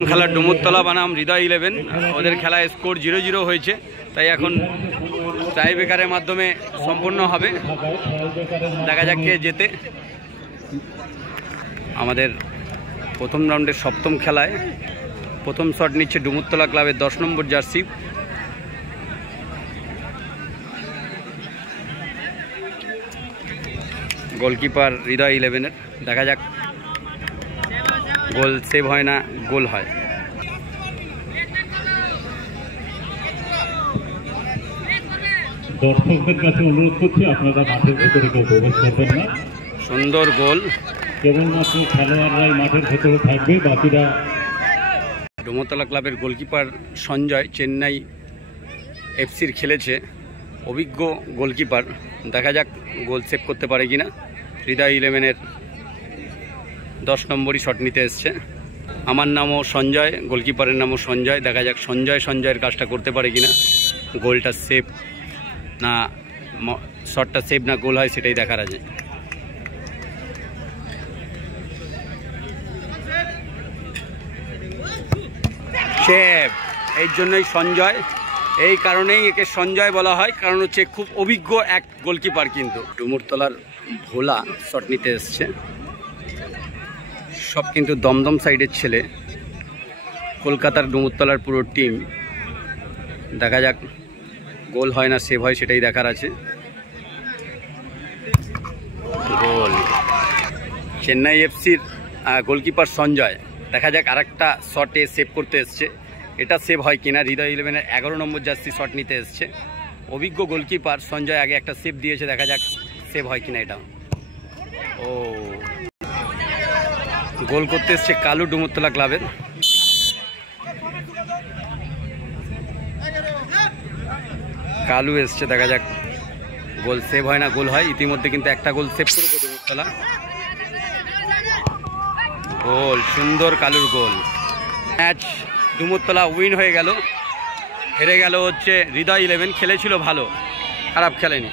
খেলা ডুমুরতলা বনাম হৃদয় 11 ওদের খেলা স্কোর 0-0 হয়েছে, তাই এখন টাই ব্রেকারের মাধ্যমে সম্পূর্ণ হবে। দেখা যাক কে জেতে। আমাদের প্রথম রাউন্ডের সপ্তম খেলায় প্রথম শট নিচ্ছে ডুমুরতলা ক্লাবের 10 নম্বর জার্সি। গোলকিপার হৃদয় 11-এর। দেখা যাক গোল সেভ হয় না গোল হয়। দর্শকদের কাছে অনুরোধ করছি আপনারা মাঠের ভেতরে কেউ প্রবেশ করবেন না। সুন্দর গোল, কেবলমাত্র খেলোয়াড়রাই মাঠের ভেতরে থাকবে, বাকিরা। ডুমুরতলা ক্লাবের গোলকিপার সঞ্জয় চেন্নাই এফসির খেলেছে, অভিজ্ঞ গোলকিপার। দেখা যাক গোল সেভ করতে পারে কিনা। হৃদয় 11-এর 10 নম্বরই শট নিতে এসছে। আমার নামও সঞ্জয়, গোলকিপারের নামও সঞ্জয়। দেখা যাক সঞ্জয়ের কাজটা করতে পারে কিনা, গোলটা সেভ না শটটা সেভ না গোল হয় সেটাই দেখার আছে। সেভ, এই জন্যই সঞ্জয়, এই কারণেই একে সঞ্জয় বলা হয়, কারণ হচ্ছে খুব অভিজ্ঞ এক গোলকিপার। কিন্তু ডুমুরতলার ভোলা শট নিতে এসছে, সব কিন্তু দমদম সাইডের ছেলে। কলকাতার ডুমুরতলার পুরো টিম। দেখা যাক গোল হয় না সেভ হয় সেটাই দেখার আছে। গোল চেন্নাই এফসির গোলকিপার সঞ্জয়। দেখা যাক আরেকটা শটে সেভ করতে এসছে, এটা সেভ হয় কিনা। হৃদয় 11-এর 11 নম্বর জার্সি শট নিতে এসছে, অভিজ্ঞ গোলকিপার সঞ্জয় আগে একটা সেভ দিয়েছে। দেখা যাক সেভ হয় কিনা এটা। ও গোল করতে এসছে কালু ডুমুরতলা ক্লাবের। কালু এসছে, দেখা যাক গোল সেভ হয় না গোল হয়। ইতিমধ্যে কিন্তু একটা গোল সেভ করেছে ডুমুরতলা। গোল, সুন্দর কালুর গোল। ম্যাচ ডুমুরতলা উইন হয়ে গেল। হেরে গেল হচ্ছে হৃদয় 11। খেলেছিল ভালো, খারাপ খেলেনি।